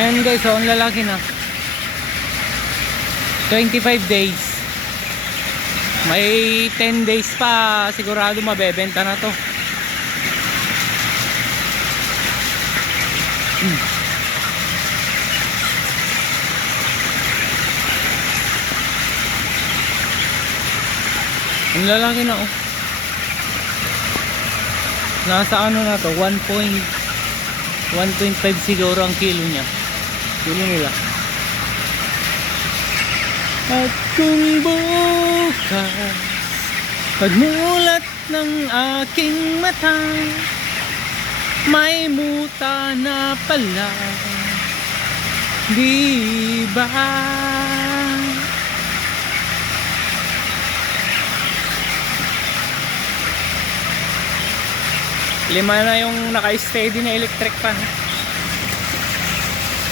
Ayun guys, oh, ang lalaki na. 25 days. May 10 days pa sigurado mabebenta na to. Hmm. Ang lalaki na oh. Nasa ano na to, 1 point 1.5 siguro ang kilo niya. Bili nila. At kung bukas Pagmulat ng aking mata May muta na pala Di ba? Lima na yung naka-steady na electric fan.